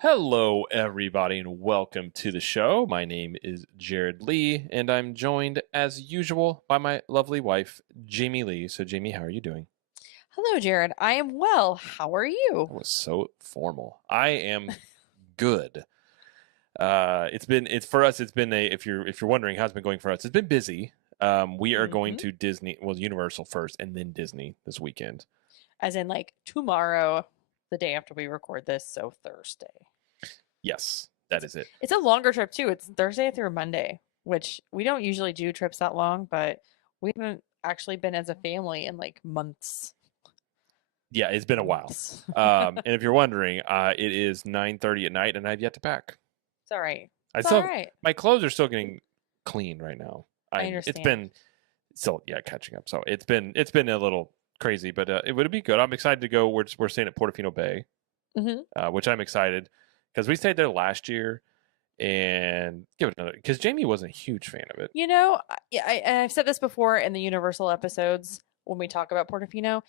Hello, everybody, and welcome to the show. My name is Jared Lee, and I'm joined, as usual, by my lovely wife, Jamie Lee. So, Jamie, how are you doing? Hello, Jared. I am well. How are you? That was so formal. I am good. It's for us. It's been if you're wondering how it's been going for us, it's been busy. We are going to Disney, Universal first, and then Disney this weekend. As in, like, tomorrow, the day after we record this, so Thursday. Yes, that is it. It's a longer trip, too. It's Thursday through Monday, which we don't usually do trips that long, but we haven't actually been as a family in, like, months. Yeah, it's been a while. And if you're wondering, it is 9:30 at night, and I've yet to pack. It's all right. All right. My clothes are still getting clean right now. I understand. It's been still catching up. So it's been a little crazy, but it would be good. I'm excited to go. We're staying at Portofino Bay, which I'm excited because we stayed there last year, and give it another because Jamie wasn't a huge fan of it. You know, I've said this before in the Universal episodes when we talk about Portofino.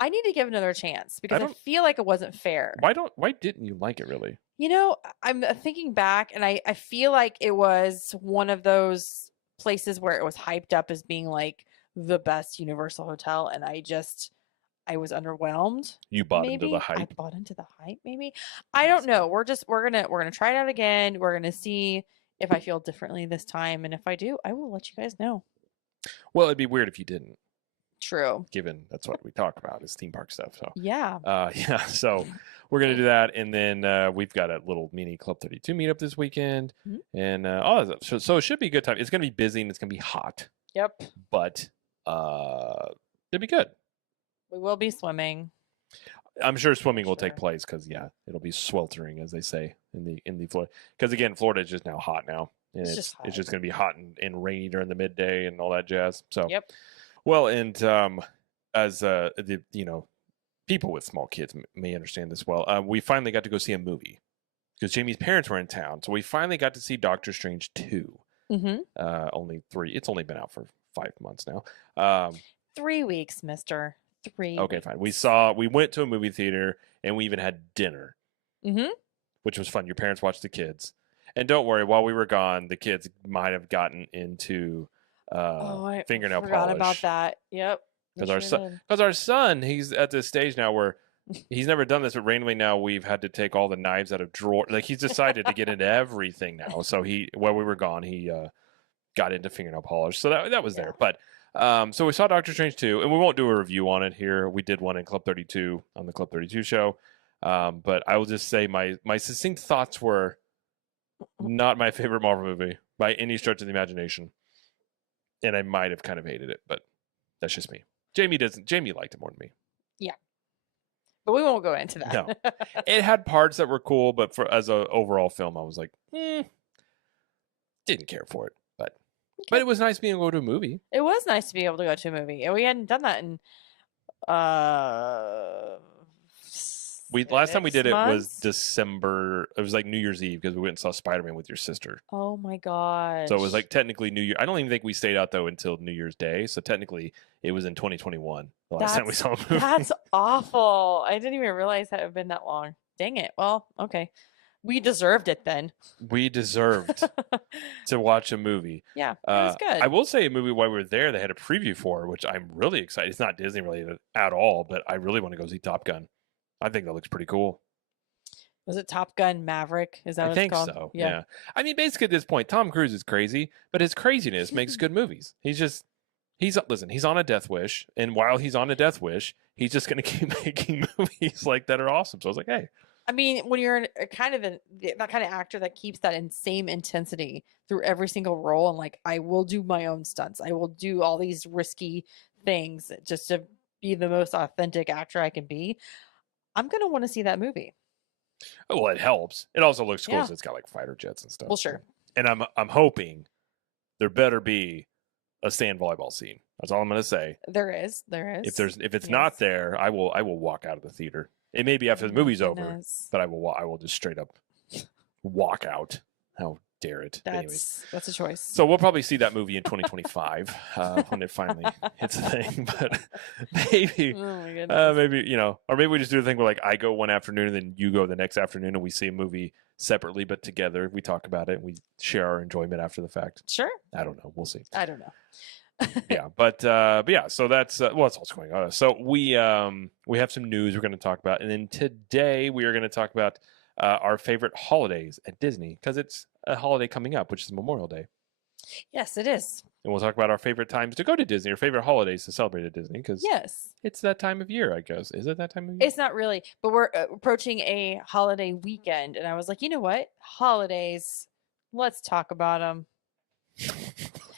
I need to give another chance because I feel like it wasn't fair. Why didn't you like it really? You know, I'm thinking back and I feel like it was one of those places where it was hyped up as being like the best Universal hotel. And I was underwhelmed. You bought into the hype. I bought into the hype, maybe. I don't know. We're gonna try it out again. We're gonna see if I feel differently this time. And if I do, I will let you guys know. Well, it'd be weird if you didn't. True. Given that's what we talk about is theme park stuff. So yeah. So we're gonna do that, and then we've got a little mini Club 32 meetup this weekend, and all that stuff. So it should be a good time. It's gonna be busy and it's gonna be hot. Yep. But it'll be good. We will be swimming. I'm sure swimming will take place because it'll be sweltering, as they say in the Florida. Because again, Florida is just now hot now, and it's just gonna be hot and rainy during the midday and all that jazz. So yep. Well, and as people with small kids may understand this well, we finally got to go see a movie because Jamie's parents were in town, so we finally got to see Doctor Strange 2. Only 3. It's only been out for 5 months now. 3 weeks, Mister. 3. Okay, weeks. fine. We went to a movie theater and we even had dinner, which was fun. Your parents watched the kids, and don't worry, while we were gone, the kids might have gotten into fingernail forgot polish. About that. Yep. Because our son, he's at this stage now where he's never done this, but randomly now we've had to take all the knives out of drawer. Like he's decided to get into everything now. So while we were gone, he got into fingernail polish. So that was there. But so we saw Doctor Strange 2, and we won't do a review on it here. We did one in Club 32 on the Club 32 show. But I will just say my succinct thoughts were not my favorite Marvel movie by any stretch of the imagination. And I might have kind of hated it, but that's just me. Jamie liked it more than me. Yeah. But we won't go into that. No. It had parts that were cool, but as an overall film, I was like, didn't care for it. But it was nice being able to go to a movie. It was nice to be able to go to a movie. And we hadn't done that in last time we did it was December. It was like New Year's Eve because we went and saw Spider-Man with your sister. Oh my gosh. So it was like technically New Year. I don't even think we stayed out though until New Year's Day. So technically it was in 2021 the last time we saw a movie. That's awful. I didn't even realize that it had been that long. Dang it. Well, okay. We deserved it then. We deserved to watch a movie. Yeah, it was good. I will say a movie while we were there they had a preview for, which I'm really excited. It's not Disney related at all, but I really want to go see Top Gun. I think that looks pretty cool. Was it Top Gun Maverick? Is that what it's called? I think so. Yeah. I mean, basically at this point, Tom Cruise is crazy, but his craziness makes good movies. He's on a death wish, and while he's on a death wish, he's just going to keep making movies like that are awesome. So I was like, hey. I mean, when you're that kind of actor that keeps that same intensity through every single role, and like, I will do my own stunts. I will do all these risky things just to be the most authentic actor I can be. I'm going to want to see that movie. Oh, well, it helps. It also looks cool. It's got like fighter jets and stuff. Well, sure. And I'm hoping there better be a sand volleyball scene. That's all I'm going to say. There is. If it's not there, I will walk out of the theater. It may be after the movie's over, but I will just straight up walk out. How dare it. But anyways. That's a choice. So we'll probably see that movie in 2025 when it finally hits a thing. But maybe, Oh my goodness. maybe or maybe we just do the thing where like I go one afternoon and then you go the next afternoon and we see a movie separately but together. We talk about it and we share our enjoyment after the fact. Sure. I don't know. We'll see. I don't know. Yeah, but yeah. So that's what's also going on. So we have some news we're going to talk about, and then today we are going to talk about our favorite holidays at Disney because it's a holiday coming up, which is Memorial Day. Yes, it is. And we'll talk about our favorite times to go to Disney, or favorite holidays to celebrate at Disney, because Yes. it's that time of year, I guess. Is it that time of year? It's not really, but we're approaching a holiday weekend, and I was like, you know what? Holidays. Let's talk about them.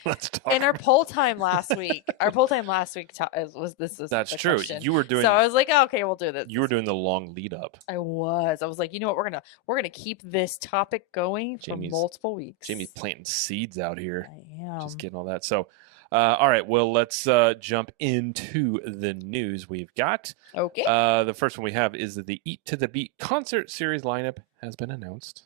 Let's talk. And our poll time last week. Was this? That's the true. question. You were doing. So I was like, oh, okay, we'll do this. You were doing the long lead up. I was like, you know what? We're gonna keep this topic going for multiple weeks. Jamie's planting seeds out here. I am. Just getting all that. So, all right. Well, let's jump into the news we've got. Okay. The first one we have is that the Eat to the Beat concert series lineup has been announced.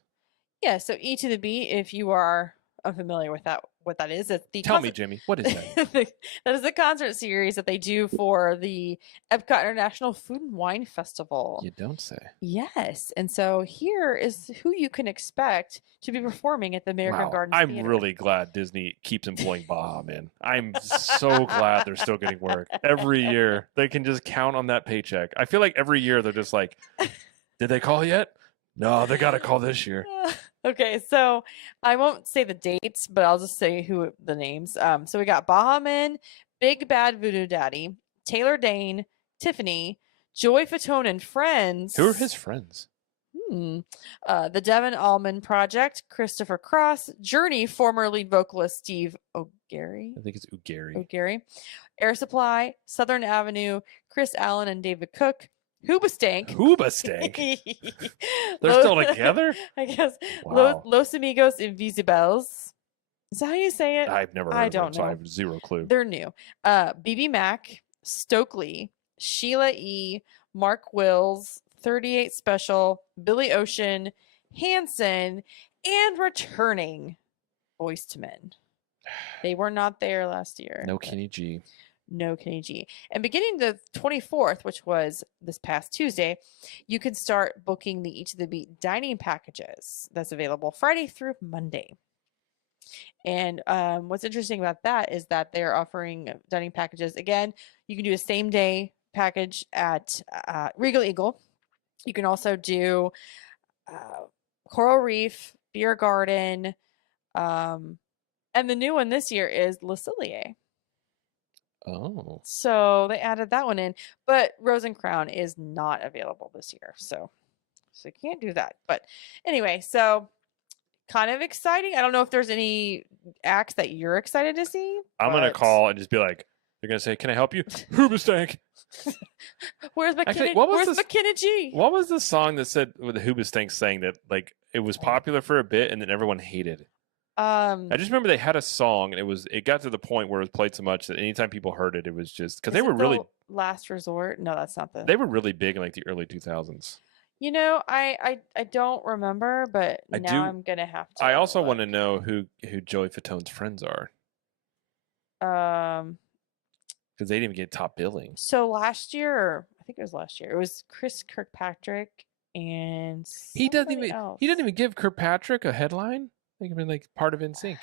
Yeah. So Eat to the Beat, if you are unfamiliar with what that is, it's the Tell me, Jimmy, what is that? That is the concert series that they do for the Epcot International Food and Wine Festival. You don't say. Yes, and so here is who you can expect to be performing at the American Gardens I'm Theater. really glad Disney keeps employing Baja Man. I'm so glad they're still getting work every year. They can just count on that paycheck. I feel like every year they're just like, did they call yet? No, they got to call this year. Okay, so I won't say the dates, but I'll just say the names. So we got Bahaman, Big Bad Voodoo Daddy, Taylor Dane, Tiffany, Joy Fatone and friends. Who are his friends? The Devon Allman Project, Christopher Cross, Journey, former lead vocalist Steve O'Gary. I think it's Ugary. O'Gary, Air Supply, Southern Avenue, Chris Allen and David Cook. Hoobastank. They're still together? I guess. Wow. Los Amigos Invisibles. Is that how you say it? I've never heard of them, so I have zero clue. They're new. BB Mac, Stokely, Sheila E., Mark Wills, 38 Special, Billy Ocean, Hanson, and returning Boys to Men. They were not there last year. No Kenny G. No Kenny G. And beginning the 24th, which was this past Tuesday, you can start booking the Eat to the Beat dining packages. That's available Friday through Monday. And what's interesting about that is that they're offering dining packages. Again, you can do a same day package at Regal Eagle. You can also do Coral Reef, Beer Garden, and the new one this year is Le Cellier. Oh. So they added that one in, but Rose and Crown is not available this year. So you can't do that. But anyway, so kind of exciting. I don't know if there's any acts that you're excited to see. I'm going to call and just be like, they're going to say, can I help you? Hoobastank. Where's McKenna? Actually, where's McKenna G? What was the song that said with the Hoobastank saying that like it was popular for a bit and then everyone hated it? I just remember they had a song and it got to the point where it was played so much that anytime people heard it, it was just because they were really Last Resort. No, that's not They were really big in like the early 2000s. You know, I don't remember, but I'm gonna have to. I also want to know who Joey Fatone's friends are. Because they didn't even get top billing. So last year, I think it was last year, it was Chris Kirkpatrick and he doesn't even give Kirkpatrick a headline. I think like part of NSYNC. I don't know.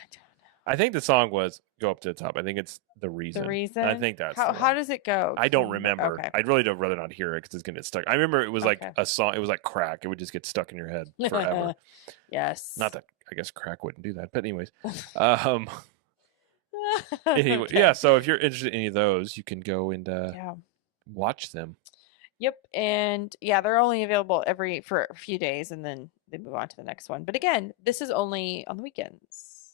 I think the song was "Go Up to the Top." I think it's the reason. The reason. I think that's how does it go? I don't remember. Okay. I'd really rather not hear it because it's gonna get stuck. I remember it was like a song. It was like crack. It would just get stuck in your head forever. Yes. Not that I guess crack wouldn't do that, but anyways. Okay. Yeah. So if you're interested in any of those, you can go and watch them. Yep, and yeah, they're only available for a few days, and then they move on to the next one. But again, this is only on the weekends,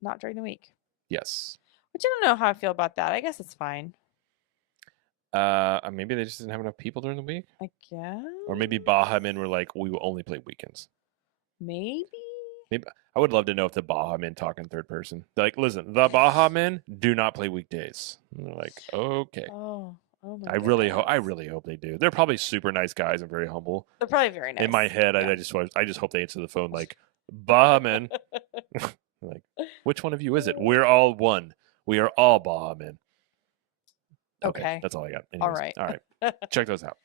not during the week. Yes. Which I don't know how I feel about that. I guess it's fine. Maybe they just didn't have enough people during the week. I guess. Or maybe Baja Men were like, we will only play weekends. Maybe. I would love to know if the Baja Men talk in third person. They're like, listen, the Baja Men do not play weekdays. And they're like, okay. Oh my I really hope they do. They're probably super nice guys and very humble. They're probably very nice. In my head, yeah. I just hope they answer the phone like, Baja Men. Like, which one of you is it? We're all one. We are all Baja Men. Okay. That's all I got. All Anyways, right. all right. Check those out.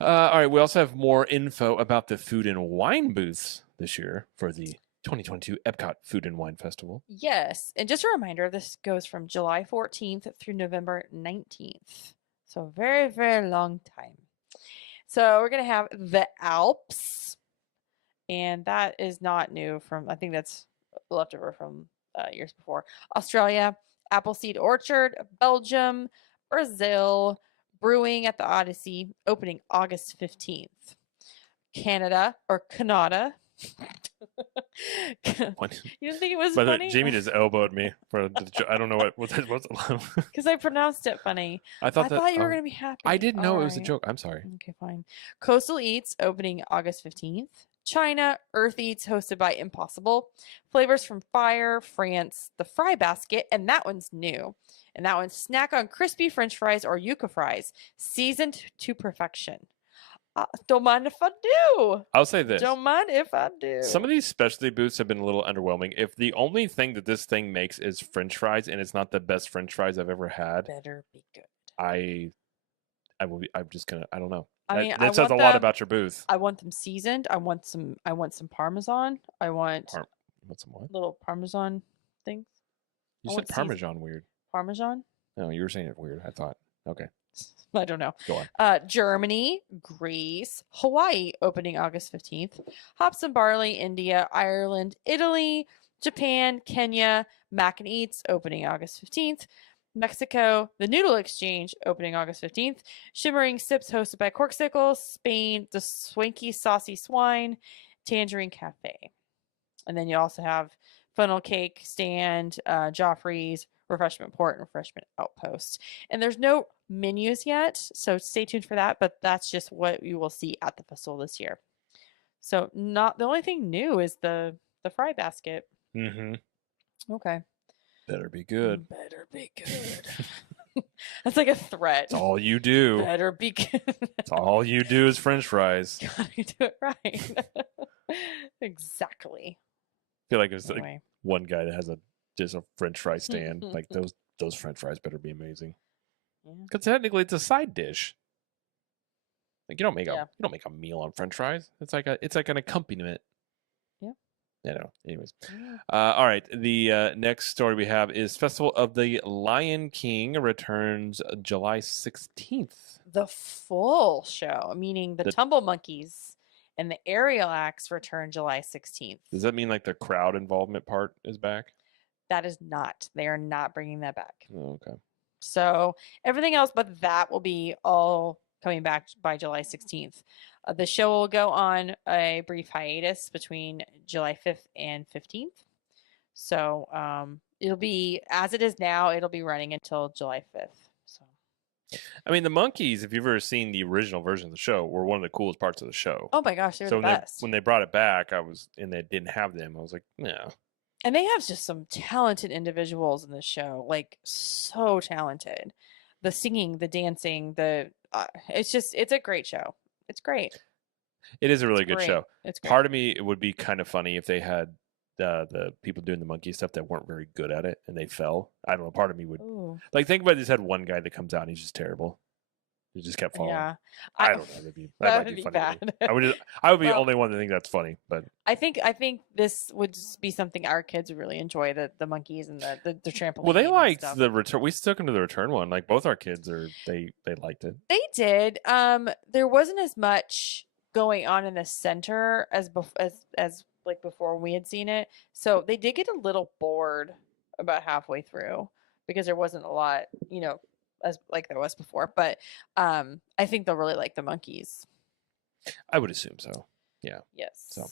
All right. We also have more info about the food and wine booths this year for the 2022 Epcot Food and Wine Festival. Yes. And just a reminder, this goes from July 14th through November 19th. So very, very long time. So we're going to have the Alps. And that is not new from, I think that's leftover from years before. Australia, Appleseed Orchard, Belgium, Brazil, Brewing at the Odyssey, opening August 15th. Canada, or Canada. What? You didn't think it was By the way, funny? Jamie just elbowed me for I don't know what's Because I pronounced it funny. I thought you were going to be happy. I didn't know it was a Alright. joke. I'm sorry. Okay, fine. Coastal Eats opening August 15th. China, Earth Eats hosted by Impossible. Flavors from Fire, France, the Fry Basket, and that one's new. And that one's snack on crispy French fries or yuca fries, seasoned to perfection. Don't mind if I do. I'll say this. Don't mind if I do. Some of these specialty booths have been a little underwhelming. If the only thing that this thing makes is French fries, and it's not the best French fries I've ever had, better be good. I'm just gonna. I don't know. I mean, that says a lot about your booth. I want them seasoned. I want some Parmesan. I want What's some what? little Parmesan things. You I said want Parmesan weird. Parmesan? No, you were saying it weird. I thought. Okay. I don't know. Go on. Germany, Greece, Hawaii opening August 15th. Hops and Barley, India, Ireland, Italy, Japan, Kenya, Mac and Eats opening August 15th. Mexico, the Noodle Exchange opening August 15th. Shimmering Sips hosted by Corksicle, Spain, the Swanky Saucy Swine, Tangerine Cafe. And then you also have Funnel Cake Stand, Joffrey's, Refreshment Port, and Refreshment Outpost. And there's no menus yet, so stay tuned for that, but that's just what you will see at the festival this year. So not the only thing new is the fry basket. Mm-hmm. Okay. Better be good. Better be good. That's like a threat. That's all you do. Better be good. That's all you do is French fries. Gotta do it right. Exactly. I feel like there's Anyway. like one guy that has just a French fry stand. Like those French fries better be amazing. Because technically it's a side dish. Like you don't make a meal on French fries. It's like an accompaniment. Yeah. You know. Anyways. All right. The next story we have is Festival of the Lion King returns July 16th. The full show, meaning the Tumble Monkeys and the aerial acts, return July 16th. Does that mean like the crowd involvement part is back? That is not. They are not bringing that back. Oh, okay. So everything else but that will be all coming back by July 16th. The show will go on a brief hiatus between July 5th and 15th. So it'll be, as it is now, it'll be running until July 5th. So, I mean, the monkeys, if you've ever seen the original version of the show, were one of the coolest parts of the show. oh my gosh, they're the best. When they brought it back, and they didn't have them, I was like, no. And they have just some talented individuals in this show, like so talented. The singing, the dancing, it's a great show. It's great. It is a really good show. It's great. Part of me, it would be kind of funny if they had the people doing the monkey stuff that weren't very good at it and they fell. I don't know. Part of me would like think about this. Had one guy that comes out and he's just terrible. He just kept falling. Yeah, I don't know. That might be funny. bad. I would be the only one that think that's funny. But I think this would just be something our kids would really enjoy, the monkeys and the trampoline. Well, they liked the return. We stuck into the return one. Like both our kids they liked it. They did. There wasn't as much going on in the center as like before we had seen it. So they did get a little bored about halfway through because there wasn't a lot, as like there was before. But I think they'll really like the monkeys. I would assume so. Yeah. Yes. So.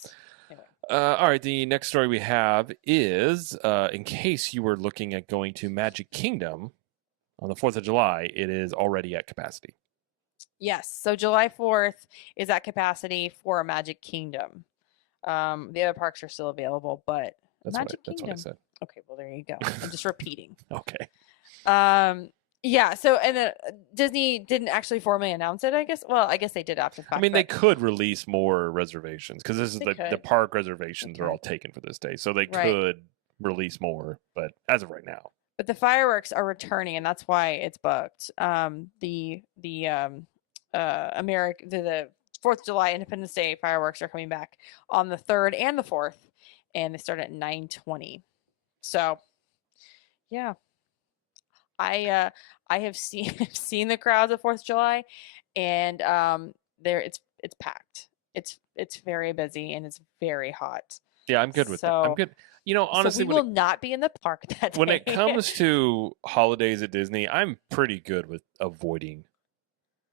Anyway. All right. The next story we have is, in case you were looking at going to Magic Kingdom on the 4th of July, it is already at capacity. Yes. So July 4th is at capacity for Magic Kingdom. The other parks are still available, but that's what I said. Okay, well there you go. I'm just repeating. Okay. Yeah, so and then Disney didn't actually formally announce it, I guess. Well, I guess they did after the I fact, mean, they but could release more reservations because this is they the could. park They reservations are all could. taken for this day, so they Right. could release more. But as of right now, But the fireworks are returning, and that's why it's booked. The 4th of July Independence Day fireworks are coming back on the 3rd and the 4th, and they start at 9:20. So yeah, I have seen seen the crowds at 4th of July, and there it's packed. It's very busy and it's very hot. yeah, I'm good with that. I'm So good. You know, so honestly, we will not be in the park that when it day. comes to holidays at Disney, I'm pretty good with avoiding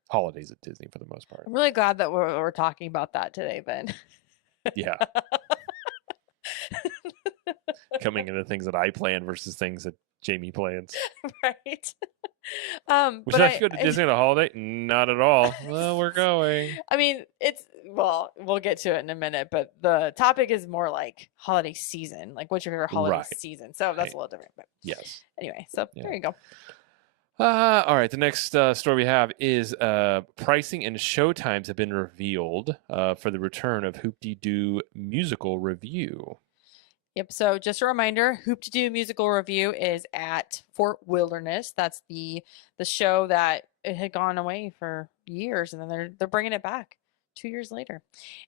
holidays at Disney for the most part. I'm really glad that we're talking about that today, Ben. Yeah, coming into things that I plan versus things that Jamie plans. Right? Would But you like to go to Disney on a holiday? Not at all. Well, we're going. I mean, well, we'll get to it in a minute, but the topic is more like holiday season. Like, what's your favorite holiday Right. season? So that's Right. a little different. But Yes. anyway, so Yeah. there you go. All right. The next story we have is pricing and show times have been revealed for the return of Hoop-Dee-Doo musical review. Yep. So just a reminder, Hoop to Do musical review is at Fort Wilderness. That's the show that it had gone away for years, and then they're bringing it back 2 years later,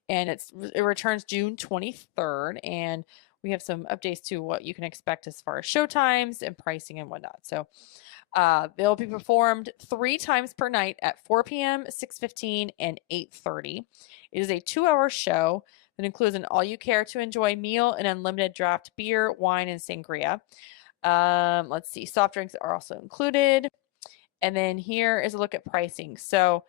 and it returns June 23rd, and we have some updates to what you can expect as far as show times and pricing and whatnot. So they'll be performed 3 times per night at 4 p.m., 6:15, and 8:30. It is a 2-hour show. It includes an all-you-care-to-enjoy meal and unlimited draft beer, wine, and sangria. Let's see. Soft drinks are also included. And then here is a look at pricing. So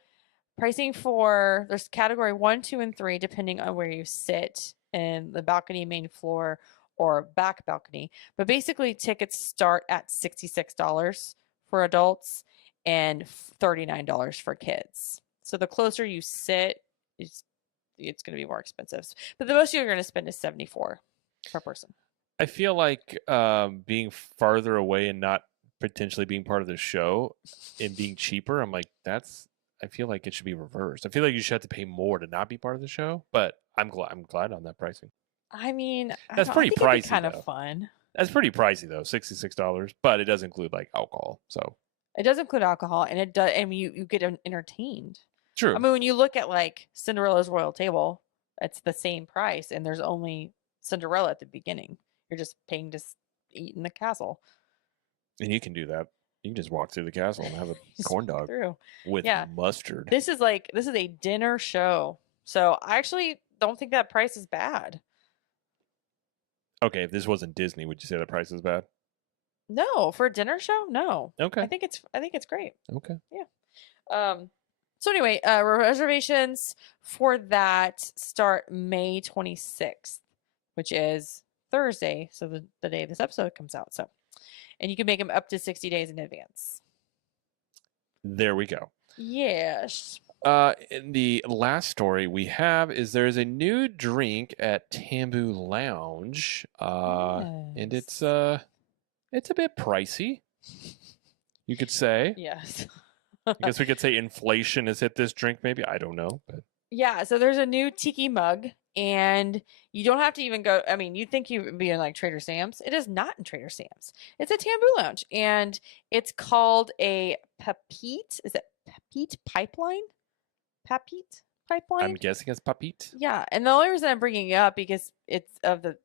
pricing there's category 1, 2, and 3, depending on where you sit in the balcony, main floor, or back balcony. But basically, tickets start at $66 for adults and $39 for kids. So the closer you sit, it's going to be more expensive. But the most you're going to spend is $74 per person. I feel like being farther away and not potentially being part of the show and being cheaper, I'm like, I feel like it should be reversed. I feel like you should have to pay more to not be part of the show, but I'm glad on that pricing. I mean, That's I pretty think it'd be pricey, kind though. of fun. That's pretty pricey though, $66, but it does include like alcohol. So It does include alcohol, and it does. I mean, you get entertained. true. I mean, when you look at like Cinderella's Royal Table, it's the same price, and there's only Cinderella at the beginning. You're just paying to eat in the castle. And you can do that. You can just walk through the castle and have a Just corn walk dog through. with Yeah. mustard. This is a dinner show, so I actually don't think that price is bad. Okay, if this wasn't Disney, would you say the price is bad? No, for a dinner show, no. Okay. I think it's great. Okay. So anyway, reservations for that start May 26th, which is Thursday, so the day this episode comes out. So, and you can make them up to 60 days in advance. There we go. Yes. In the last story we have is there's a new drink at Tambu Lounge, and it's a bit pricey. You could say. Yes. I guess we could say inflation has hit this drink. Maybe I don't know, but Yeah. So there's a new Tiki Mug, and you don't have to even go. I mean, you'd think you'd be in like Trader Sam's. It is not in Trader Sam's. It's a Tambu Lounge, and it's called a Papite. Is it Papite Pipeline? Papite Pipeline? I'm guessing it's papite. Yeah, and the only reason I'm bringing it up because it's of the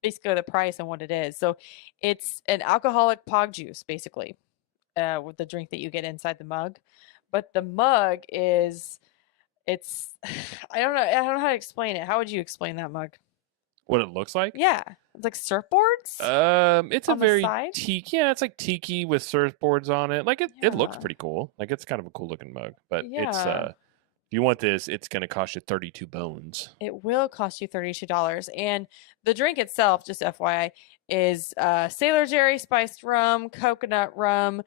basically the price and what it is. So it's an alcoholic pog juice, basically, with the drink that you get inside the mug. But the mug it's I don't know how to explain it. How would you explain that mug? What it looks like? Yeah, it's like surfboards. It's a on the very side? tiki. Yeah, it's like tiki with surfboards on it. Like it looks Yeah. pretty cool. Like it's kind of a cool looking mug. But it's Yeah. if you want this, it's gonna cost you 32 bones. It will cost you $32. And the drink itself, just FYI, is Sailor Jerry spiced rum, coconut rum,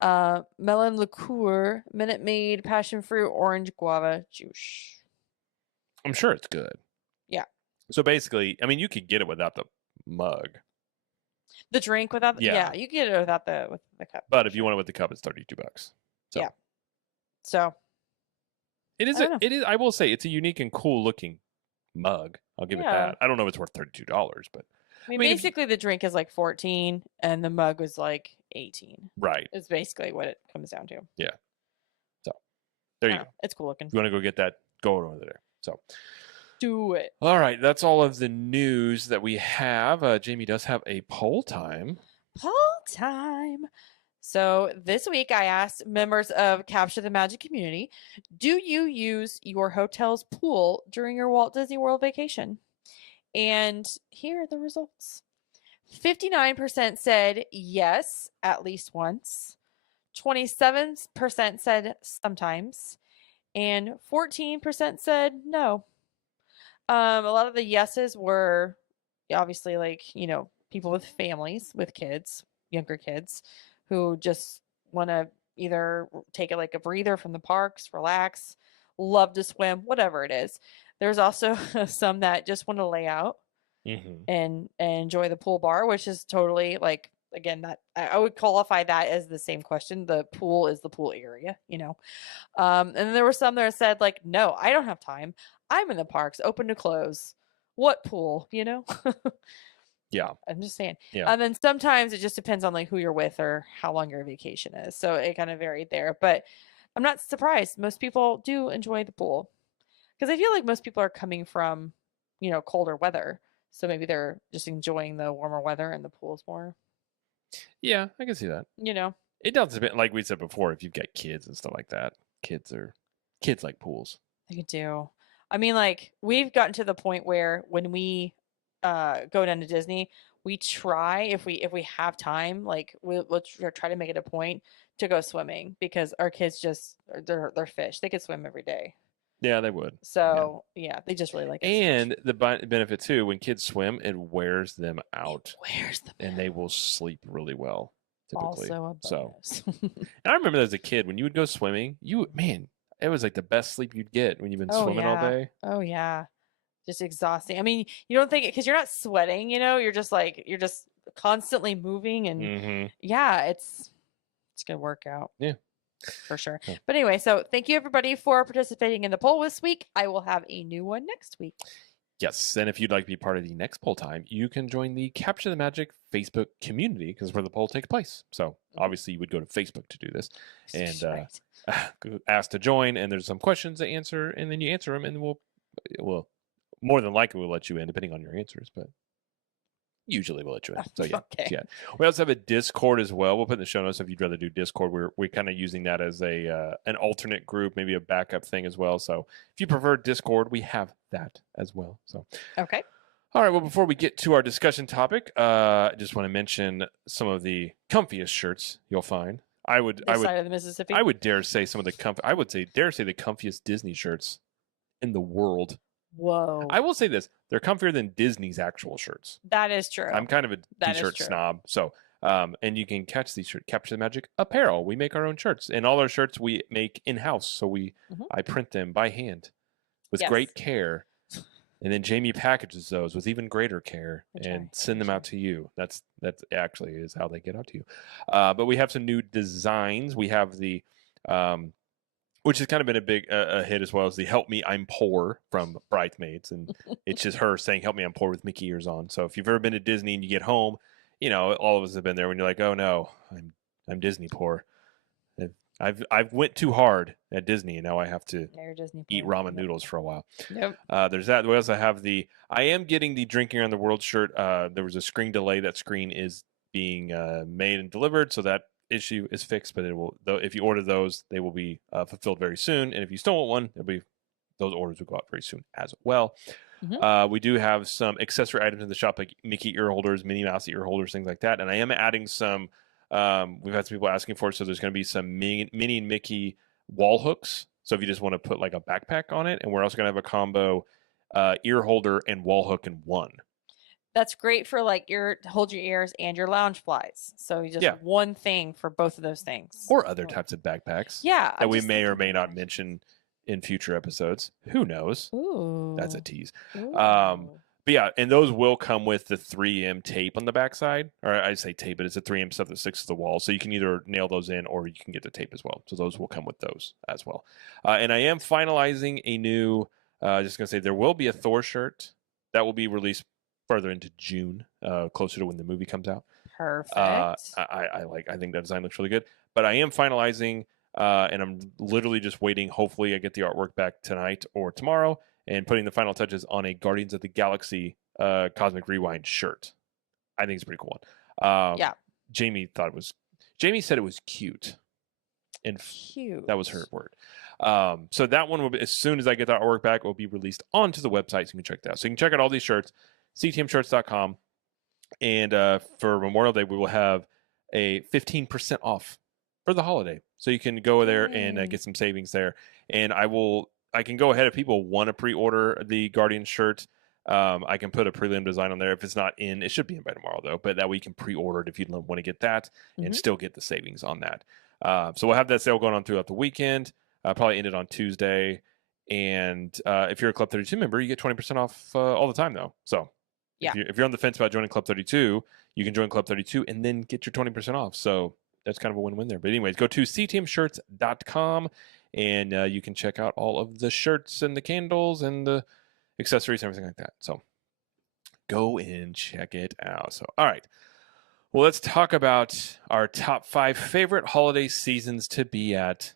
melon liqueur, Minute Maid, passion fruit, orange guava juice. I'm sure it's good. Yeah. So basically, I mean, you could get it without the mug. The drink without, Yeah. you get it without with the cup. But if you want it with the cup, it's $32. So Yeah. So it is I don't know. it is. I will say it's a unique and cool looking mug. I'll give it Yeah. that. I don't know if it's worth $32, but I mean, if you- basically the drink is like 14 and the mug was like 18. right. It's basically what it comes down to. So there you I go. don't know. It's cool looking. If you want to go get that, go over there. So Do it. all right, that's all of the news that we have. Jamie does have a poll time. Poll time. So this week I asked members of Capture the Magic community, do you use your hotel's pool during your Walt Disney World vacation? And here are the results. 59% said yes, at least once. 27% said sometimes. And 14% said no. A lot of the yeses were obviously like, people with families, with kids, younger kids, who just want to either take it like a breather from the parks, relax, love to swim, whatever it is. There's also some that just want to lay out and enjoy the pool bar, which is totally like, again, that I would qualify that as the same question. The pool is the pool area, and then there were some that said like, no, I don't have time. I'm in the parks, open to close. What pool, Yeah. I'm just saying. Yeah. And then sometimes it just depends on like who you're with or how long your vacation is. So it kind of varied there. But I'm not surprised. Most people do enjoy the pool because I feel like most people are coming from, colder weather. So maybe they're just enjoying the warmer weather and the pool's more, Yeah, I can see that. It does depend, like we said before, if you've got kids and stuff like that. Kids like pools. They do. I mean, like we've gotten to the point where when we go down to Disney, we try if we have time, like we'll try to make it a point to go swimming because our kids just they're fish. They could swim every day. Yeah, they would. So yeah, they just really like it. And the benefit too, when kids swim, it wears them out. It wears them and they will sleep really well. Typically. Also a bonus. And I remember as a kid when you would go swimming, it was like the best sleep you'd get when you've been swimming all day. Oh yeah. Just exhausting. I mean, you don't think it because you're not sweating, you're just constantly moving and yeah, it's gonna work out. Yeah. For sure. Yeah. But anyway, so thank you everybody for participating in the poll this week. I will have a new one next week. Yes, and if you'd like to be part of the next poll time, you can join the Capture the Magic Facebook community because where the poll takes place. So obviously you would go to Facebook to do this and ask to join, and there's some questions to answer, and then you answer them, and we'll more than likely we'll let you in depending on your answers, but usually we'll let you in. So yeah, Okay. yeah. We also have a Discord as well. We'll put in the show notes if you'd rather do Discord. We're kind of using that as an alternate group, maybe a backup thing as well. So if you prefer Discord, we have that as well. So okay. All right. Well, before we get to our discussion topic, I just want to mention some of the comfiest shirts you'll find. Side of the Mississippi. I would dare say some of the dare say the comfiest Disney shirts in the world. Whoa. I will say this. They're comfier than Disney's actual shirts. That is true. I'm kind of a t-shirt snob. So, and you can catch these shirts, Capture the Magic apparel. We make our own shirts, and all our shirts we make in-house. So I print them by hand with great care. And then Jamie packages those with even greater care and send them out to you. That's actually is how they get out to you. But we have some new designs. We have the which has kind of been a big hit as well as the "Help Me, I'm Poor" from Bridesmaids, and it's just her saying "Help me, I'm poor" with Mickey ears on. So if you've ever been to Disney and you get home, all of us have been there when you're like, "Oh no, I'm Disney poor. I've went too hard at Disney, and now I have to eat ramen noodles for a while." Yep. There's that. We also have I am getting the Drinking Around the World shirt. There was a screen delay. That screen is being made and delivered, so that issue is fixed, but it will, though, if you order those, they will be fulfilled very soon. And if you still want one, those orders will go out very soon as well. We do have some accessory items in the shop, like Mickey ear holders, Minnie Mouse ear holders, things like that. And I am adding some. We've had some people asking for it, so there's going to be some Minnie and Mickey wall hooks. So if you just want to put like a backpack on it, and we're also going to have a combo ear holder and wall hook in one. That's great for like hold your ears and your lounge flies. So you just one thing for both of those things. Or other types of backpacks. Yeah. That we may or may not mention in future episodes. Who knows? Ooh. That's a tease. Ooh. But But yeah, and those will come with the 3M tape on the backside. Or I say tape, but it's a 3M stuff that sticks to the wall. So you can either nail those in or you can get the tape as well. So those will come with those as well. And I am finalizing a new, just going to say there will be a Thor shirt that will be released further into June, closer to when the movie comes out. Perfect. I think that design looks really good. But I am finalizing, and I'm literally just waiting. Hopefully, I get the artwork back tonight or tomorrow, and putting the final touches on a Guardians of the Galaxy Cosmic Rewind shirt. I think it's a pretty cool one. Yeah. Jamie said it was cute, and Cute. that was her word. So that one will be, as soon as I get the artwork back, it will be released onto the website, so you can check that out. So you can check out all these shirts, ctmshirts.com. And for Memorial Day, we will have a 15% off for the holiday. So you can go there and get some savings there. And I can go ahead if people want to pre-order the Guardian shirt. I can put a prelim design on there. If it's not in, it should be in by tomorrow though. But that way you can pre-order it if you want to get that and still get the savings on that. So we'll have that sale going on throughout the weekend. Probably end it on Tuesday. And if you're a Club 32 member, you get 20% off all the time though. So. Yeah. If you're on the fence about joining Club 32, you can join Club 32 and then get your 20% off. So that's kind of a win-win there. But anyways, go to ctmshirts.com and you can check out all of the shirts and the candles and the accessories and everything like that. So go and check it out. So, all right. Well, let's talk about our top 5 favorite holiday seasons to be at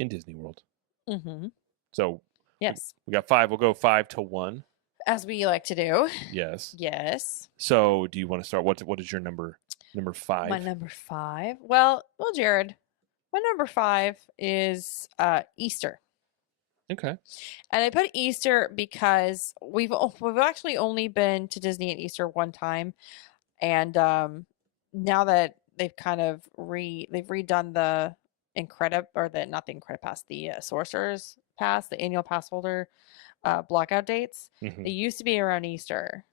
in Disney World. Mm-hmm. So yes, we got 5. We'll go 5 to 1. As we like to do. Yes. Yes. So, do you want to start? What is your number 5? My number 5. Well, Jared, my number 5 is Easter. Okay. And I put Easter because we've actually only been to Disney at Easter one time, and now that they've kind of they've redone the not the Incredipass, the Sorcerer's Pass, the annual pass holder blockout dates. Mm-hmm. They used to be around Easter.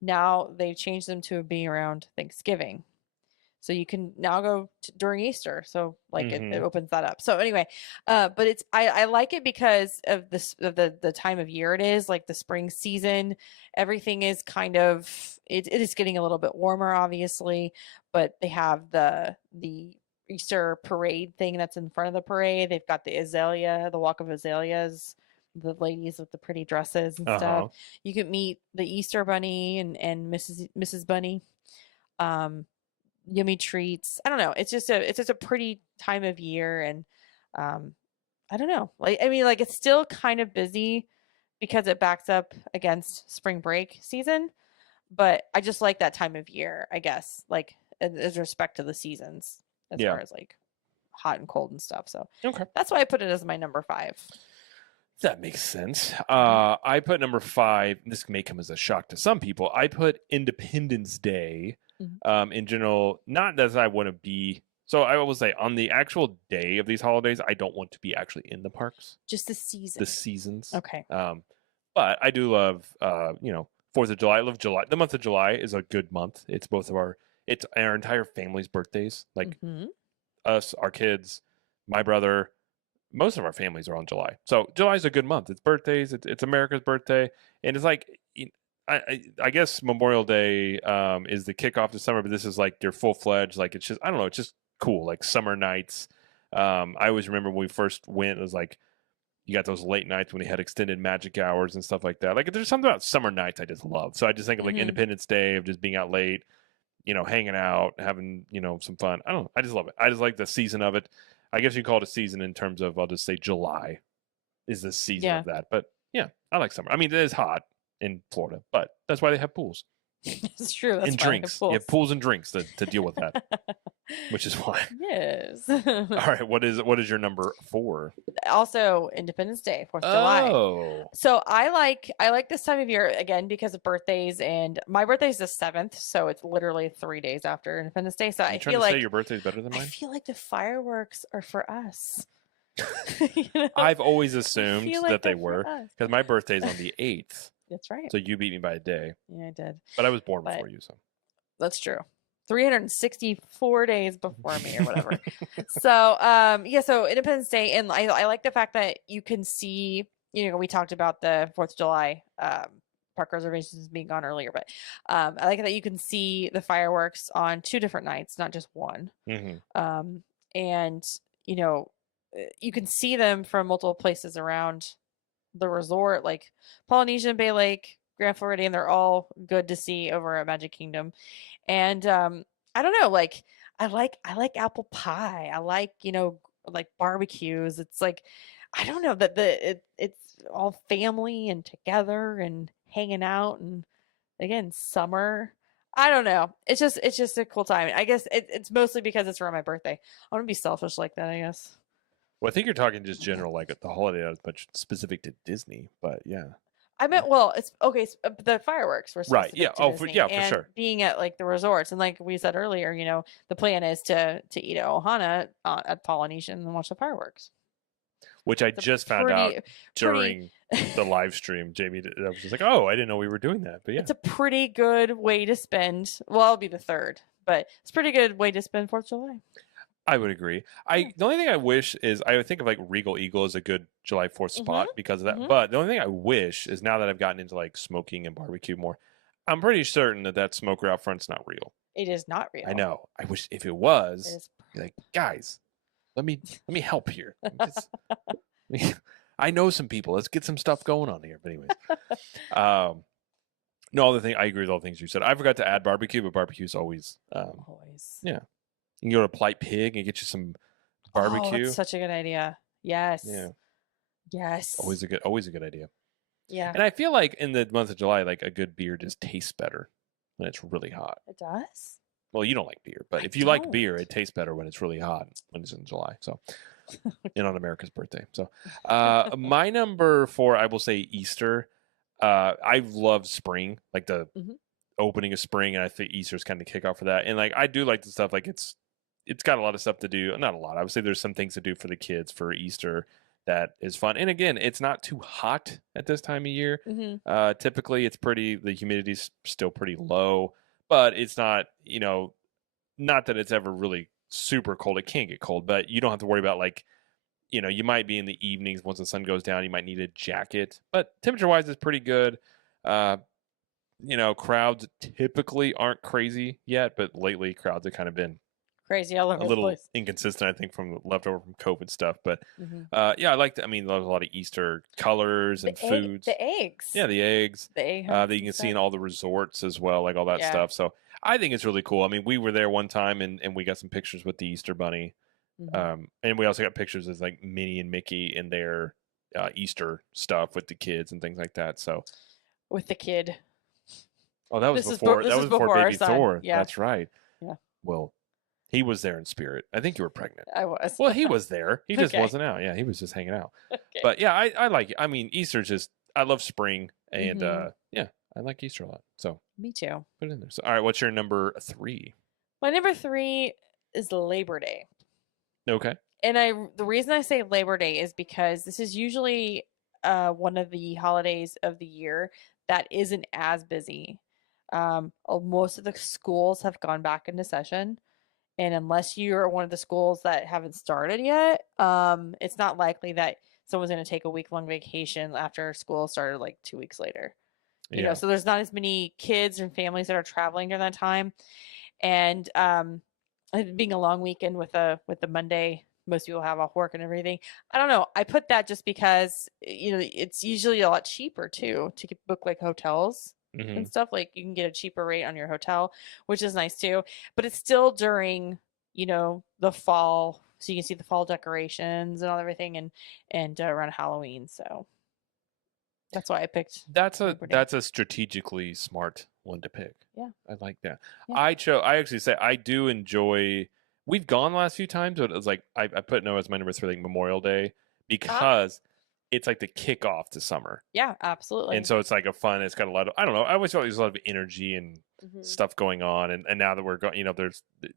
Now they've changed them to be around Thanksgiving. So you can now go during Easter. So like it opens that up. So anyway, but it's I like it because of the time of year it is, like the spring season. Everything is kind of it is getting a little bit warmer, obviously, but they have the Easter parade thing that's in front of the parade. They've got the walk of azaleas, the ladies with the pretty dresses and stuff. You can meet the Easter Bunny and Mrs. Bunny. Yummy treats. I don't know. It's just a pretty time of year, and I don't know. Like it's still kind of busy because it backs up against spring break season, but I just like that time of year, I guess, like as respect to the seasons as far as like hot and cold and stuff. So that's why I put it as my number 5. That makes sense. I put number 5. This may come as a shock to some people. I put Independence Day. In general, not that I want to be. So I will say on the actual day of these holidays, I don't want to be actually in the parks. Just the season. The seasons. Okay. But I do love, 4th of July. I love July. The month of July is a good month. It's it's our entire family's birthdays. Like us, our kids, my brother. Most of our families are on July. So July is a good month. It's birthdays. It's America's birthday. And it's like, I guess Memorial Day is the kickoff to summer, but this is like your full-fledged, like it's just, I don't know, it's just cool, like summer nights. I always remember when we first went, it was like, you got those late nights when they had extended magic hours and stuff like that. Like there's something about summer nights I just love. So I just think of like Independence Day, of just being out late, hanging out, having, some fun. I don't know. I just love it. I just like the season of it. I guess you call it a season in terms of, I'll just say July is the season of that. But yeah, I like summer. I mean, it is hot in Florida, but that's why they have pools. It's true. That's and drinks. You have pools and drinks to deal with that, which is why. Yes. All right. What is your number 4? Also, Independence Day, 4th of July. Oh. So I like this time of year again because of birthdays, and my birthday is the 7th, so it's literally 3 days after Independence Day. So I feel like your birthday is better than mine. I feel like the fireworks are for us. I've always assumed that they were, because my birthday is on the 8th. That's right. So you beat me by a day. Yeah, I did. But I was born before you, so. That's true. 364 days before me or whatever. So, so Independence Day, and I like the fact that you can see, we talked about the 4th of July park reservations being gone earlier, but I like that you can see the fireworks on 2 different nights, not just one. Hmm. And you know, you can see them from multiple places around the resort, like Polynesian, Bay Lake, Grand Floridian. They're all good to see over at Magic Kingdom. And I don't know, like I like apple pie. I like, like barbecues. It's like I don't know that it's all family and together and hanging out, and again, summer. I don't know. It's just a cool time. I guess it's mostly because it's around my birthday. I want to be selfish like that, I guess. Well, I think you're talking just general, like the holiday, not as much specific to Disney, but yeah. I meant, well, it's okay. The fireworks were Right. specific Yeah. to Oh, Disney, for and sure. being at like the resorts, and like we said earlier, the plan is to eat at Ohana at Polynesian and watch the fireworks. Which I It's a just found out pretty. during the live stream. Jamie, I was just like, oh, I didn't know we were doing that. But yeah. It's a pretty good way to spend. Well, it'll be the third, but it's a pretty good way to spend Fourth of July. I would agree. Yeah. The only thing I wish is I would think of like Regal Eagle as a good July 4th spot because of that. But the only thing I wish is now that I've gotten into like smoking and barbecue more, I'm pretty certain that smoker out front's not real. It is not real. I know. I wish if it It was, is. be like, guys, let me help here. I know some people. Let's get some stuff going on here. But anyways, no other thing. I agree with all the things you said. I forgot to add barbecue, but barbecue's always, Always. yeah. You can go to Polite Pig and get you some barbecue. Oh, that's such a good idea. Yes. Yeah. Yes. Always a good idea. Yeah. And I feel like in the month of July, like a good beer just tastes better when it's really hot. It does? Well, you don't like beer, but I if you like beer, don't. it tastes better when it's really hot when it's in July. So, and on America's birthday. So, my number 4, I will say Easter. I love spring, like the Mhm. opening of spring, and I think Easter's kind of kickoff for that. And like I do like the stuff, like it's got a lot of stuff to do. Not a lot. I would say there's some things to do for the kids for Easter that is fun. And again, it's not too hot at this time of year. Mhm. Typically, the humidity's still pretty low, but it's not, not that it's ever really super cold. It can get cold, but you don't have to worry about like, you might be in the evenings once the sun goes down. You might need a jacket, but temperature wise, it's pretty good. Crowds typically aren't crazy yet, but lately crowds have kind of been Crazy all over a the little place. inconsistent, I think, from leftover from COVID stuff. But Mhm. yeah, I like. I mean, there's a lot of Easter colors and foods. The eggs. Yeah, the eggs The egg that hunts you and can see in stuff. all the resorts as well, like all that Yeah. stuff. So I think it's really cool. I mean, we were there one time and we got some pictures with the Easter Bunny, Mhm. and we also got pictures of like Minnie and Mickey in their Easter stuff with the kids and things like that. So, With the kid. oh, that was This is before this that is was before before our Baby son. Thor. Yeah. That's right. Yeah. Well, he was there in spirit. I think you were pregnant. I was. Well, he was there. He just Okay. wasn't out. Yeah, he was just hanging out. Okay. But yeah, I like it. I mean, Easter's just I love spring and Mhm. yeah, I like Easter a lot. So Me too. put it in there. So all right, what's your number 3? My number 3 is Labor Day. Okay. And the reason I say Labor Day is because this is usually one of the holidays of the year that isn't as busy. Most of the schools have gone back into session, and unless you're one of the schools that haven't started yet, it's not likely that someone's going to take a week-long vacation after school started like 2 weeks later. Yeah. So there's not as many kids and families that are traveling during that time, and it being a long weekend with the Monday, most people have off work and everything. I don't know. I put that just because it's usually a lot cheaper too to book like hotels Hmm. and stuff. Like you can get a cheaper rate on your hotel, which is nice too. But it's still during the fall, so you can see the fall decorations and all everything, and around Halloween. So that's why I picked. That's Labor Day. a strategically smart one to pick. Yeah. I like that. Yeah. I actually say I do enjoy. We've gone the last few times, but it was like I put no as my number 3, like Memorial Day, because it's like the kickoff to summer. Yeah, absolutely. And so it's like it's got a lot of, I don't know, I always felt there's a lot of energy and Mhm. stuff going on. And now that we're going,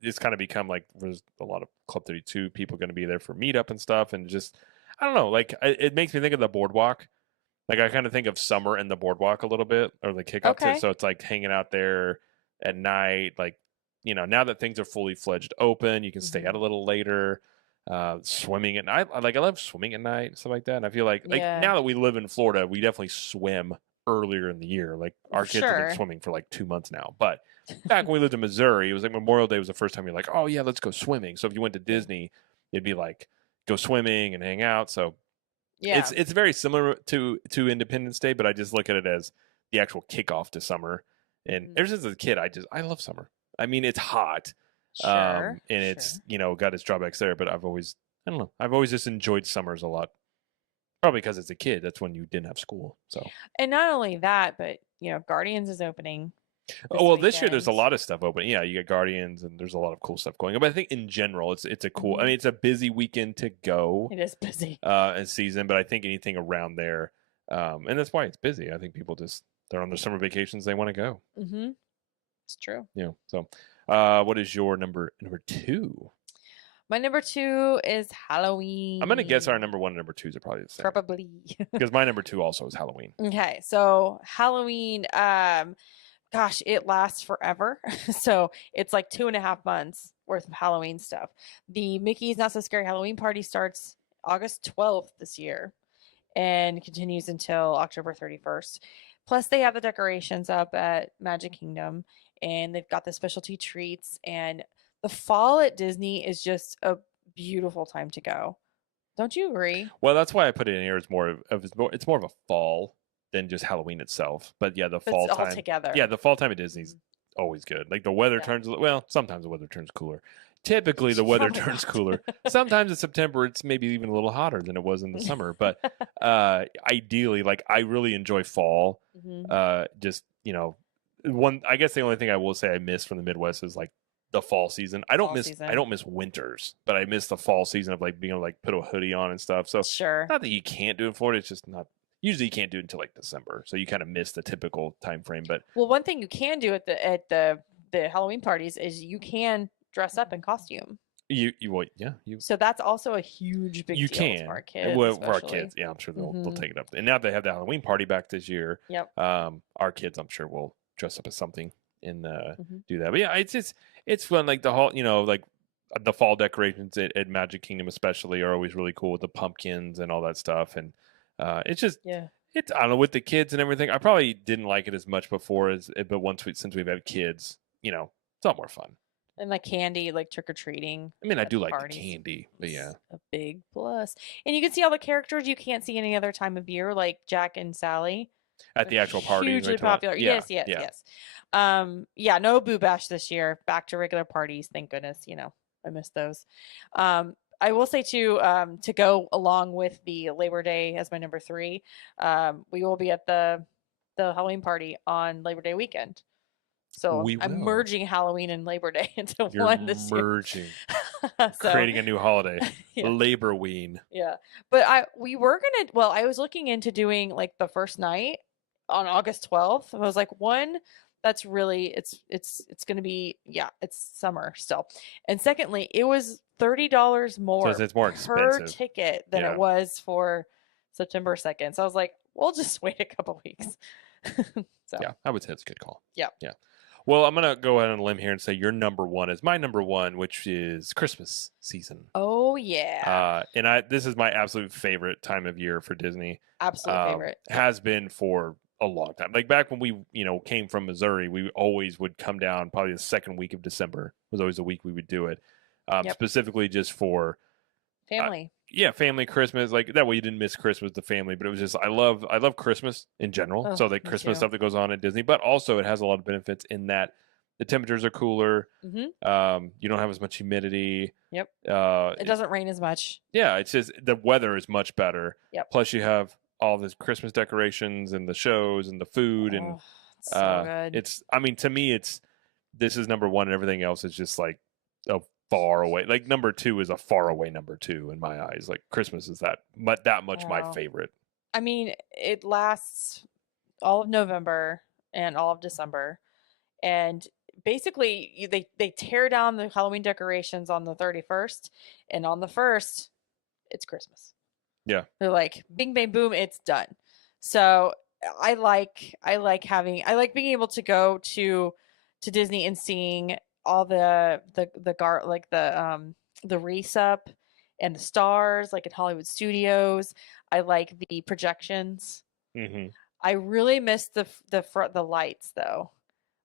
it's kind of become like, there's a lot of Club 32 people going to be there for meetup and stuff. And just, I don't know, like it makes me think of the boardwalk. Like I kind of think of summer and the boardwalk a little bit, or the kickoff to Okay. it. So it's like hanging out there at night, like, now that things are fully fledged open, you can stay Mhm. out a little later. Swimming at night, I love swimming at night and stuff like that. And I feel like Yeah. now that we live in Florida, we definitely swim earlier in the year. Like our For kids have been sure. swimming for like 2 months now. But back when we lived in Missouri, it was like Memorial Day was the first time you're like, oh yeah, let's go swimming. So if you went to Yeah. Disney, it'd be like go swimming and hang out. So Yeah. it's very similar to Independence Day, but I just look at it as the actual kickoff to summer. And Mhm. ever since as a kid, I love summer. I mean, it's hot, Sure. and Sure. it's got its drawbacks there. But I don't know, I've always just enjoyed summers a lot. Probably because as a kid, that's when you didn't have school. So, And not only that, but Guardians is opening this oh well, this year there's weekend. a lot of stuff open. Yeah, you got Guardians, and there's a lot of cool stuff going on. But I think in general, it's a cool. I Mhm. mean, it's a busy weekend to go It is busy. in season, but I think anything around there, and that's why it's busy. I think people just they're on their summer vacations, they want to go. Mm-hmm. It's true. So, what is your number two? My number 2 is I'm gonna guess our Halloween. number one and number twos are probably the same Probably. because my number two also is Halloween. Okay, so Halloween, gosh, it lasts forever. So it's like 2.5 months worth of Halloween stuff. The Mickey's Not So Scary Halloween party starts August 12th this year and continues until October 31st. Plus, they have the decorations up at Magic Kingdom, and they've got the specialty treats. And the fall at Disney is just a beautiful time to go. Don't you agree? Well, that's why I put it in here. It's more of a fall than just Halloween itself. But yeah, the It's fall all time. together. Yeah, the fall time at Disney's always good. Like the weather Yeah. turns well. Sometimes the weather turns cooler. Typically, the weather Probably turns not. cooler. Sometimes in September, it's maybe even a little hotter than it was in the summer. But ideally, like I really enjoy fall. Mhm. Just one. I guess the only thing I will say I miss from the Midwest is like the fall season. I don't Fall miss season. I don't miss winters, but I miss the fall season of like being able to like put a hoodie on and stuff. So Sure. not that you can't do it in Florida, it's just not usually you can't do it until like December. So you kind of miss the typical time frame. But Well, one thing you can do at the Halloween parties is you can dress up in costume. you So that's also a huge big you deal can for our kids, well, for our especially. kids, yeah, I'm sure they'll Mhm. take it up. And now they have the Halloween party back this year. Yep. Our kids, I'm sure, will dress up as something and Mhm. do that. But yeah, it's fun. Like the whole like the fall decorations at Magic Kingdom especially are always really cool with the pumpkins and all that stuff. And it's just Yeah. it's I don't know with the kids and everything. I probably didn't like it as much before but since we've had kids, it's a lot more fun. And like candy, like trick or treating I mean, I at do the like the parties candy, but yeah, is a big plus. And you can see all the characters you can't see any other time of year, like Jack and Sally. at They're the actual parties, hugely right? Talking about- popular. Yeah, Yes, yes, yeah. yes. Yeah, no Boo Bash this year. Back to regular parties. Thank goodness. I missed those. I will say too, to go along with the Labor Day as my number 3, we will be at the Halloween party on Labor Day weekend. So We I'm will. merging Halloween and Labor Day into You're one this year. merging, So creating a new holiday, yeah. Labor Ween. Yeah. But I was looking into doing like the first night on August 12th. I was like, one, that's really it's gonna be, yeah, it's summer still. And secondly, it was $30 more So it's more per expensive. ticket than Yeah. it was for September 2nd. So I was like, we'll just wait a couple weeks. So Yeah, I would say it's a good call. yeah. Yeah. Well, I'm gonna go out on a limb here and say your number one is my number one, which is Christmas season. Oh yeah. And this is my absolute favorite time of year for Disney. Absolute favorite. Has been for a long time. Like back when we, came from Missouri, we always would come down. Probably the second week of December was always the week we would do it, Yep. specifically just for Family. family Christmas. Like that way you didn't miss Christmas, the family. But it was just I love Christmas in general. Oh, So the me Christmas too. stuff that goes on at Disney, but also it has a lot of benefits in that the temperatures are cooler. Mm-hmm. You don't have as much humidity. Yep. Uh, It doesn't rain as much. yeah, it's just the weather is much better. Yep. Plus, you have all the Christmas decorations and the shows and the food, and Oh, it's so good. it's. I mean, to me, this is number one, and everything else is just like a far away. Like number two is a far away number two in my eyes. Like Christmas is that much my Wow. favorite. I mean, it lasts all of November and all of December, and basically they tear down the Halloween decorations on the 31st, and on the 1st, it's Christmas. Yeah. They're like, bing bang boom, it's done. So I like being able to go to Disney and seeing all the wreaths up and the stars like at Hollywood Studios. I like the projections. Mm-hmm. I really missed the lights though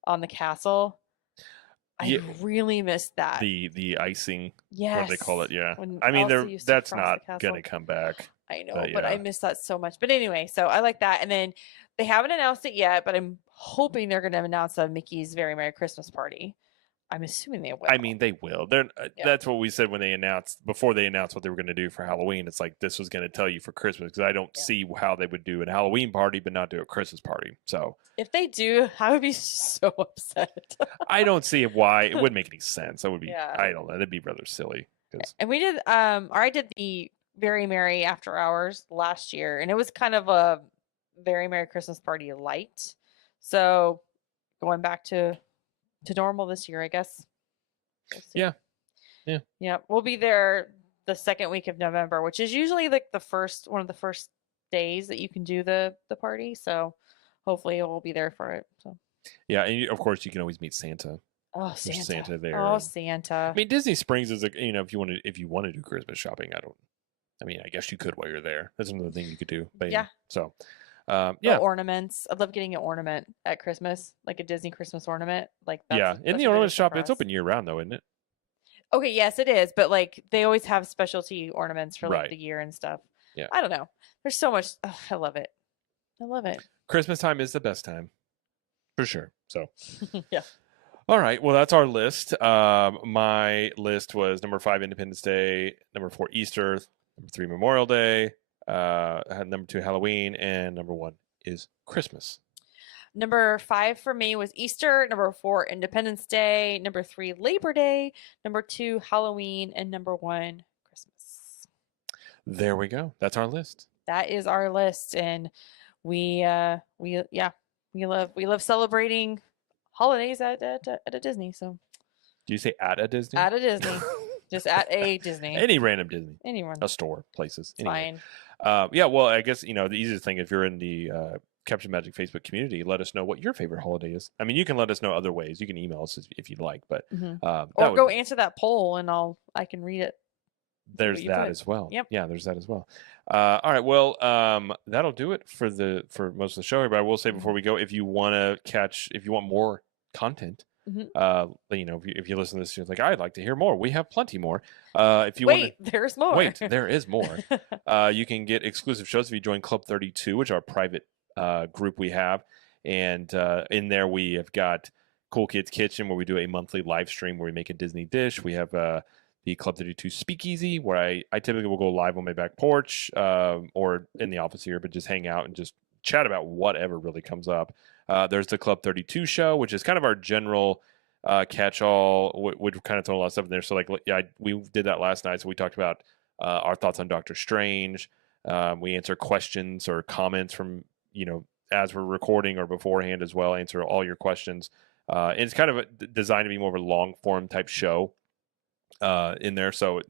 on the castle. I Yeah, really missed that. the icing, what they call Yes, it. Yeah, when I mean, Elsa used to that's frost the not gonna castle. come back. I know, But but I yeah, miss that so much. But anyway, so I like that. And then they haven't announced it yet, but I'm hoping they're going to announce a Mickey's Very Merry Christmas Party. I'm assuming they I will. mean, they will. They're Yeah. that's what we said when they announced before they announced what they were going to do for Halloween. It's like this was going to tell you for Christmas because I don't Yeah. see how they would do a Halloween party but not do a Christmas party. So If they do, I would be so upset. I don't see why it wouldn't make any sense. That would be Yeah. I don't know. That'd be rather silly. And we did or I did the Very Merry After Hours last year, and it was kind of a Very Merry Christmas Party light. So going back to normal this year, I guess. We'll see. Yeah. Yeah. Yeah. We'll be there the second week of November, which is usually like one of the first days that you can do the party. So hopefully we'll be there for it. So Yeah, and of course you can always meet Santa. oh There's Santa. Santa there. Oh and- Santa. I mean, Disney Springs is if you want to do Christmas shopping, I guess you could while you're there. That's another thing you could do. But Yeah. So, The yeah, ornaments. I love getting an ornament at Christmas, like a Disney Christmas ornament. Like that's, yeah. In that's the a ornament tradition shop, for it's us. open year round though, isn't it? Okay, yes, it is, but like they always have specialty ornaments for like Right. the year and stuff. Yeah. I don't know. There's so much. Oh, I love it. I love it. Christmas time is the best time, for sure. So, Yeah. all right. Well, that's our list. My list was number 5, Independence Day; number 4, Easter; number 3, Memorial Day; number 2, Halloween; and number 1 is Christmas. Number 5 for me was Easter. Number 4, Independence Day. Number 3, Labor Day. Number 2, Halloween, and number 1, Christmas. There we go. That's our list. That is our list, and we love celebrating holidays at a Disney. So Do you say at a Disney? at a Disney, just at a Disney. Any random Disney. Anyone. A store, places. It's Anyway. fine. Yeah, well, I guess, the easiest thing if you're in the Capture Magic Facebook community, let us know what your favorite holiday is. I mean, you can let us know other ways. You can email us if you'd like, but Mhm. that Or would go be- answer that poll, and I can read it. there's what you that put. as well. Yep. Yeah, there's that as well. All right, well, that'll do it for most of the show. But I will say before we go, if you want more content, Mhm. if you listen to this, you're like, I'd like to hear more. We have plenty more. If you want Wait, there's more. Wait, there is more. You can get exclusive shows if you join Club 32, which is our private group we have. And in there, we have got Cool Kids Kitchen, where we do a monthly live stream where we make a Disney dish. We have the Club 32 Speakeasy, where I typically will go live on my back porch or in the office here, but just hang out and just chat about whatever really comes up. There's the Club 32 show, which is kind of our general catch-all. We kind of throw a lot of stuff in there. So we did that last night. So we talked about our thoughts on Doctor Strange. We answer questions or comments from as we're recording or beforehand as well. Answer all your questions. And it's kind of designed to be more of a long form type show in there. So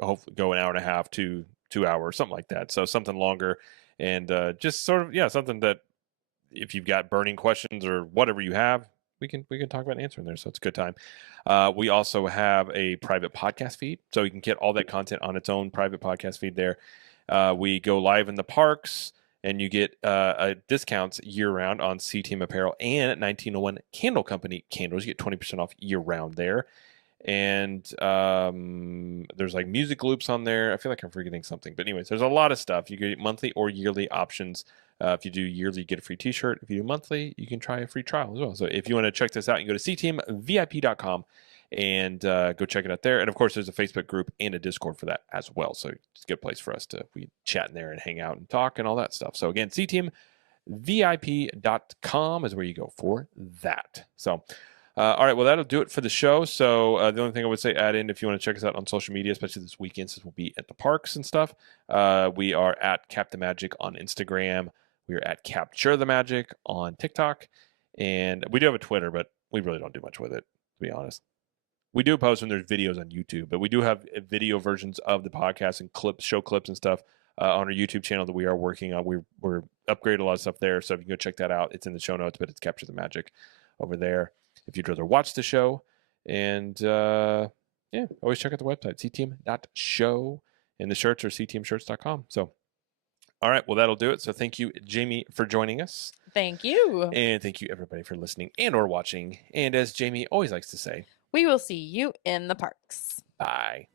hopefully go an hour and a half to 2 hours, something like that. So something longer and just sort of something that if you've got burning questions or whatever you have, we can talk about answering there. So it's a good time. We also have a private podcast feed, so you can get all that content on its own private podcast feed there. We go live in the parks, and you get discounts year round on CTM apparel and at 1901 Candle Company candles. You get 20% off year round there. And there's like music loops on there. I feel like I'm forgetting something, but anyways, there's a lot of stuff. You get monthly or yearly options. If you do yearly, you get a free t-shirt. If you do monthly, you can try a free trial as well. So if you want to check this out, you can go to ctmvip.com and go check it out there. And of course, there's a Facebook group and a Discord for that as well. So it's a good place for us to chat in there and hang out and talk and all that stuff. So again, ctmvip.com is where you go for that. So all right, well, that'll do it for the show. So the only thing I would say, add in if you want to check us out on social media, especially this weekend, since we'll be at the parks and stuff. We are at Cap the Magic on Instagram. We are at Capture the Magic on TikTok. And we do have a Twitter, but we really don't do much with it, to be honest. We do post when there's videos on YouTube, but we do have video versions of the podcast and show clips and stuff on our YouTube channel that we are working on. We're upgrading a lot of stuff there. So if you can go check that out, it's in the show notes, but it's Capture the Magic over there if you'd rather watch the show. And always check out the website, ctm.show. And the shirts are ctmshirts.com. So All right. Well, that'll do it. So thank you, Jamie, for joining us. Thank you. And thank you, everybody, for listening and or watching. And as Jamie always likes to say, We will see you in the parks. bye.